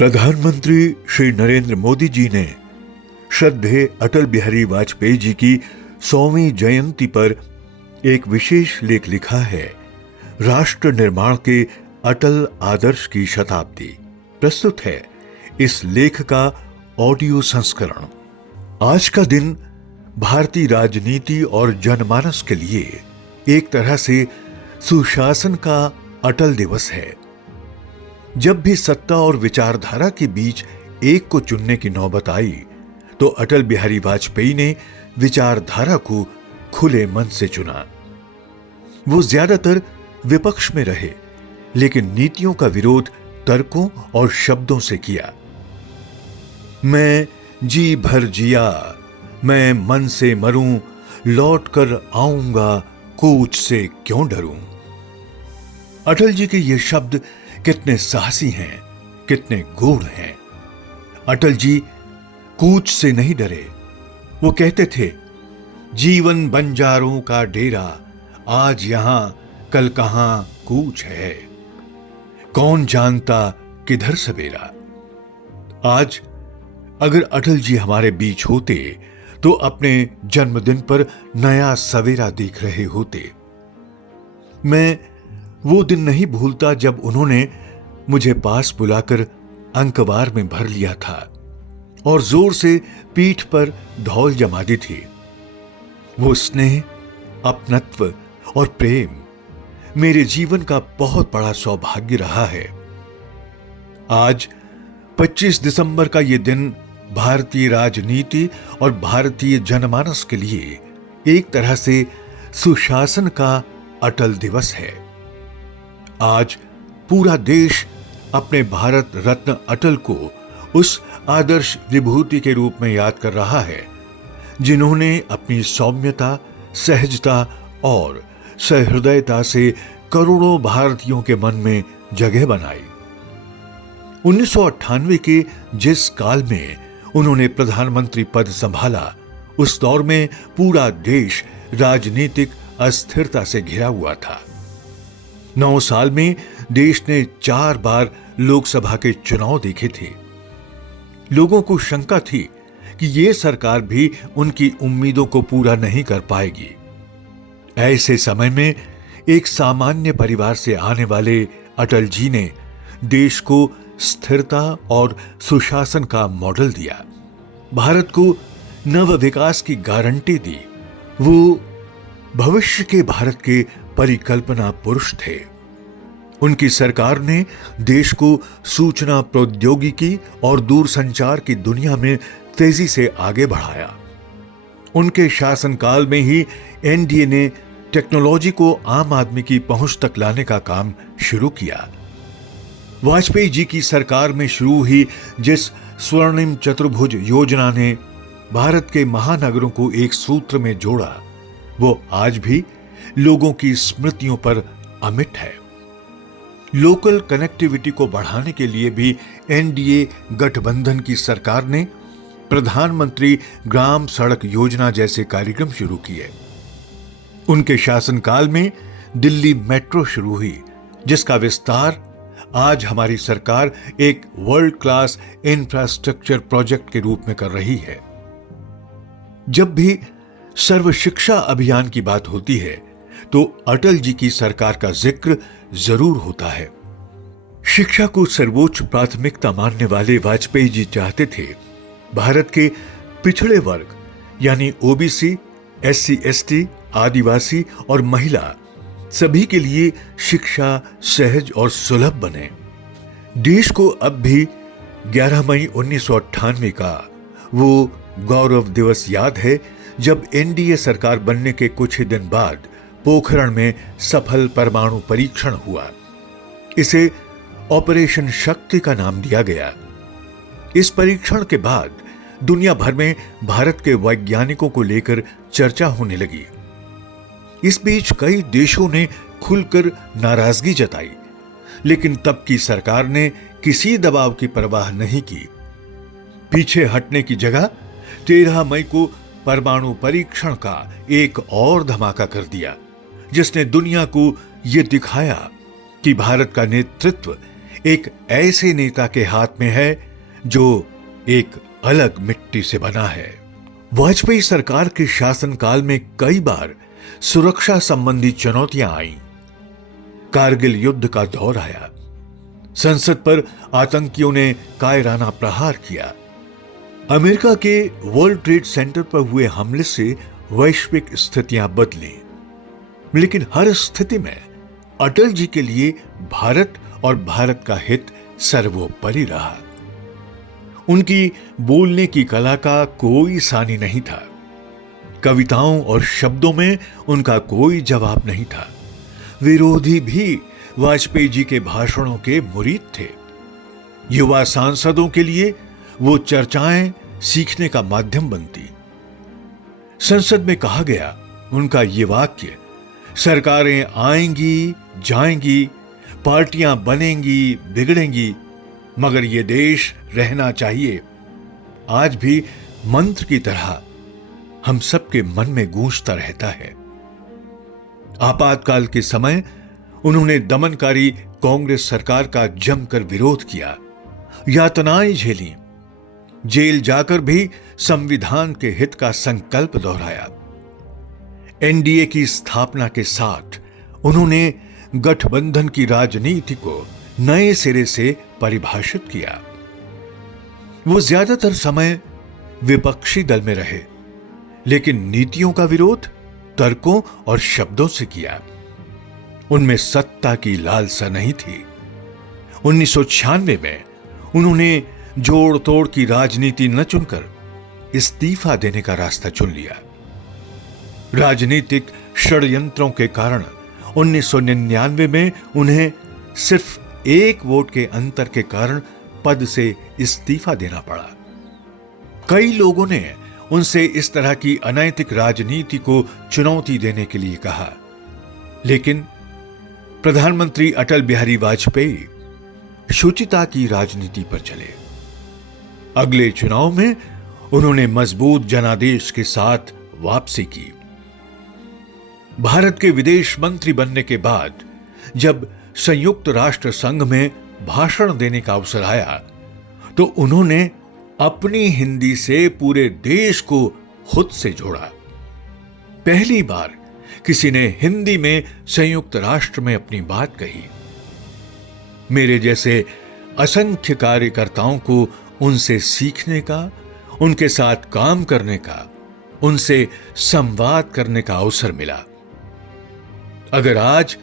प्रधानमंत्री श्री नरेंद्र मोदी जी ने श्रद्धेय अटल बिहारी वाजपेयी जी की 100वीं जयंती पर एक विशेष लेख लिखा है। राष्ट्र निर्माण के अटल आदर्श की शताब्दी। प्रस्तुत है इस लेख का ऑडियो संस्करण। आज का दिन भारतीय राजनीति और जनमानस के लिए एक तरह से सुशासन का अटल दिवस है। जब भी सत्ता और विचारधारा के बीच एक को चुनने की नौबत आई तो अटल बिहारी वाजपेयी ने विचारधारा को खुले मन से चुना। वो ज्यादातर विपक्ष में रहे, लेकिन नीतियों का विरोध तर्कों और शब्दों से किया। मैं जी भर जिया, मैं मन से मरूं, लौट कर आऊंगा, कूच से क्यों डरूं। अटल जी के ये शब्द कितने साहसी हैं, कितने गूढ़ हैं। अटल जी कूच से नहीं डरे। वो कहते थे, जीवन बंजारों का डेरा, आज यहां कल कहां कूच है, कौन जानता किधर सवेरा। आज अगर अटल जी हमारे बीच होते तो अपने जन्मदिन पर नया सवेरा देख रहे होते। मैं वो दिन नहीं भूलता जब उन्होंने मुझे पास बुलाकर अंकवार में भर लिया था और जोर से पीठ पर धौल जमा दी थी। वो स्नेह, अपनत्व और प्रेम मेरे जीवन का बहुत बड़ा सौभाग्य रहा है। आज 25 दिसंबर का यह दिन भारतीय राजनीति और भारतीय जनमानस के लिए एक तरह से सुशासन का अटल दिवस है। आज पूरा देश अपने भारत रत्न अटल को उस आदर्श विभूति के रूप में याद कर रहा है, जिन्होंने अपनी सौम्यता, सहजता और सहृदयता से करोड़ों भारतीयों के मन में जगह बनाई। 1998 के जिस काल में उन्होंने प्रधानमंत्री पद संभाला, उस दौर में पूरा देश राजनीतिक अस्थिरता से घिरा हुआ था। 9 साल में देश ने 4 बार लोकसभा के चुनाव देखे थे। लोगों को शंका थी कि यह सरकार भी उनकी उम्मीदों को पूरा नहीं कर पाएगी। ऐसे समय में एक सामान्य परिवार से आने वाले अटल जी ने देश को स्थिरता और सुशासन का मॉडल दिया, भारत को नव विकास की गारंटी दी। वो भविष्य के भारत के परिकल्पना पुरुष थे। उनकी सरकार ने देश को सूचना प्रौद्योगिकी और दूरसंचार की दुनिया में तेजी से आगे बढ़ाया। उनके शासनकाल में ही एनडीए ने टेक्नोलॉजी को आम आदमी की पहुंच तक लाने का काम शुरू किया। वाजपेयी जी की सरकार में शुरू हुई जिस स्वर्णिम चतुर्भुज योजना ने भारत के महानगरों को एक सूत्र में जोड़ा, वो आज भी लोगों की स्मृतियों पर अमिट है। लोकल कनेक्टिविटी को बढ़ाने के लिए भी एनडीए गठबंधन की सरकार ने प्रधानमंत्री ग्राम सड़क योजना जैसे कार्यक्रम शुरू किए। उनके शासनकाल में दिल्ली मेट्रो शुरू हुई, जिसका विस्तार आज हमारी सरकार एक वर्ल्ड क्लास इंफ्रास्ट्रक्चर प्रोजेक्ट के रूप में कर रही है। जब भी सर्व शिक्षा अभियान की बात होती है तो अटल जी की सरकार का जिक्र जरूर होता है। शिक्षा को सर्वोच्च प्राथमिकता मानने वाले वाजपेयी जी चाहते थे भारत के पिछड़े वर्ग यानी ओबीसी, एससी, एसटी, आदिवासी और महिला सभी के लिए शिक्षा सहज और सुलभ बने। देश को अब भी 11 मई 1998 का वो गौरव दिवस याद है जब एनडीए सरकार बनने के कुछ ही दिन बाद पोखरण में सफल परमाणु परीक्षण हुआ। इसे ऑपरेशन शक्ति का नाम दिया गया। इस परीक्षण के बाद दुनिया भर में भारत के वैज्ञानिकों को लेकर चर्चा होने लगी। इस बीच कई देशों ने खुलकर नाराजगी जताई, लेकिन तब की सरकार ने किसी दबाव की परवाह नहीं की। पीछे हटने की जगह 13 मई को परमाणु परीक्षण का एक और धमाका कर दिया, जिसने दुनिया को यह दिखाया कि भारत का नेतृत्व एक ऐसे नेता के हाथ में है जो एक अलग मिट्टी से बना है। वाजपेयी सरकार के शासनकाल में कई बार सुरक्षा संबंधी चुनौतियां आईं। कारगिल युद्ध का दौर आया। संसद पर आतंकियों ने कायराना प्रहार किया। अमेरिका के वर्ल्ड ट्रेड सेंटर पर हुए हमले से वैश्विक स्थितियां बदली। लेकिन हर स्थिति में अटल जी के लिए भारत और भारत का हित सर्वोपरि रहा। उनकी बोलने की कला का कोई सानी नहीं था। कविताओं और शब्दों में उनका कोई जवाब नहीं था। विरोधी भी वाजपेयी जी के भाषणों के मुरीद थे। युवा सांसदों के लिए वो चर्चाएं सीखने का माध्यम बनती। संसद में कहा गया उनका ये वाक्य, सरकारें आएंगी जाएंगी, पार्टियां बनेंगी बिगड़ेंगी, मगर ये देश रहना चाहिए, आज भी मंत्र की तरह हम सबके मन में गूंजता रहता है। आपातकाल के समय उन्होंने दमनकारी कांग्रेस सरकार का जमकर विरोध किया, यातनाएं झेली, जेल जाकर भी संविधान के हित का संकल्प दोहराया। एनडीए की स्थापना के साथ उन्होंने गठबंधन की राजनीति को नए सिरे से परिभाषित किया। वो ज्यादातर समय विपक्षी दल में रहे, लेकिन नीतियों का विरोध तर्कों और शब्दों से किया। उनमें सत्ता की लालसा नहीं थी। 1996 में उन्होंने जोड़ तोड़ की राजनीति न चुनकर इस्तीफा देने का रास्ता चुन लिया। राजनीतिक षड्यंत्रों के कारण 1999 में उन्हें सिर्फ एक वोट के अंतर के कारण पद से इस्तीफा देना पड़ा। कई लोगों ने उनसे इस तरह की अनैतिक राजनीति को चुनौती देने के लिए कहा, लेकिन प्रधानमंत्री अटल बिहारी वाजपेयी शुचिता की राजनीति पर चले। अगले चुनाव में उन्होंने मजबूत जनादेश के साथ वापसी की। भारत के विदेश मंत्री बनने के बाद जब संयुक्त राष्ट्र संघ में भाषण देने का अवसर आया तो उन्होंने अपनी हिंदी से पूरे देश को खुद से जोड़ा। पहली बार किसी ने हिंदी में संयुक्त राष्ट्र में अपनी बात कही। मेरे जैसे असंख्य कार्यकर्ताओं को उनसे सीखने का, उनके साथ काम करने का, उनसे संवाद करने का अवसर मिला। अगर आज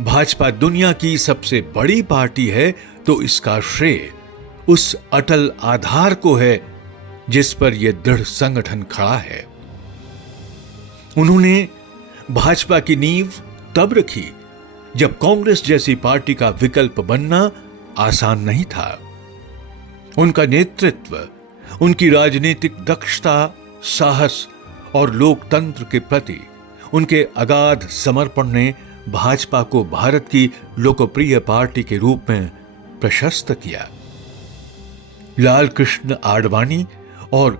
भाजपा दुनिया की सबसे बड़ी पार्टी है तो इसका श्रेय उस अटल आधार को है जिस पर यह दृढ़ संगठन खड़ा है। उन्होंने भाजपा की नींव तब रखी जब कांग्रेस जैसी पार्टी का विकल्प बनना आसान नहीं था। उनका नेतृत्व, उनकी राजनीतिक दक्षता, साहस और लोकतंत्र के प्रति उनके अगाध समर्पण ने भाजपा को भारत की लोकप्रिय पार्टी के रूप में प्रशस्त किया। लाल कृष्ण आडवाणी और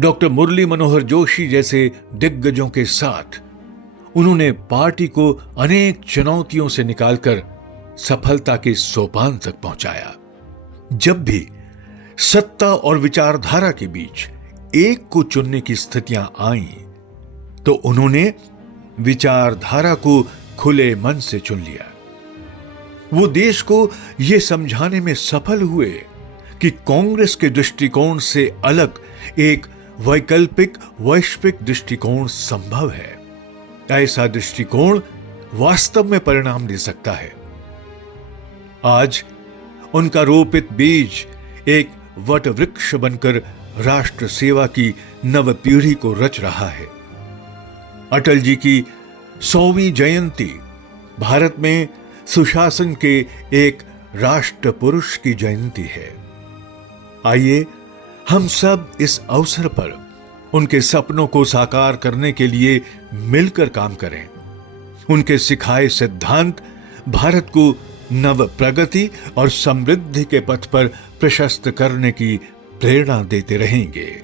डॉक्टर मुरली मनोहर जोशी जैसे दिग्गजों के साथ उन्होंने पार्टी को अनेक चुनौतियों से निकालकर सफलता के सोपान तक पहुंचाया। जब भी सत्ता और विचारधारा के बीच एक को चुनने की स्थितियां आईं, तो उन्होंने विचारधारा को खुले मन से चुन लिया। वो देश को यह समझाने में सफल हुए कि कांग्रेस के दृष्टिकोण से अलग एक वैकल्पिक वैश्विक दृष्टिकोण संभव है। ऐसा दृष्टिकोण वास्तव में परिणाम दे सकता है। आज उनका रोपित बीज एक वट वृक्ष बनकर राष्ट्र सेवा की नव पीढ़ी को रच रहा है। अटल जी की 100वीं जयंती भारत में सुशासन के एक राष्ट्र पुरुष की जयंती है। आइए हम सब इस अवसर पर उनके सपनों को साकार करने के लिए मिलकर काम करें। उनके सिखाए सिद्धांत भारत को नव प्रगति और समृद्धि के पथ पर प्रशस्त करने की प्रेरणा देते रहेंगे।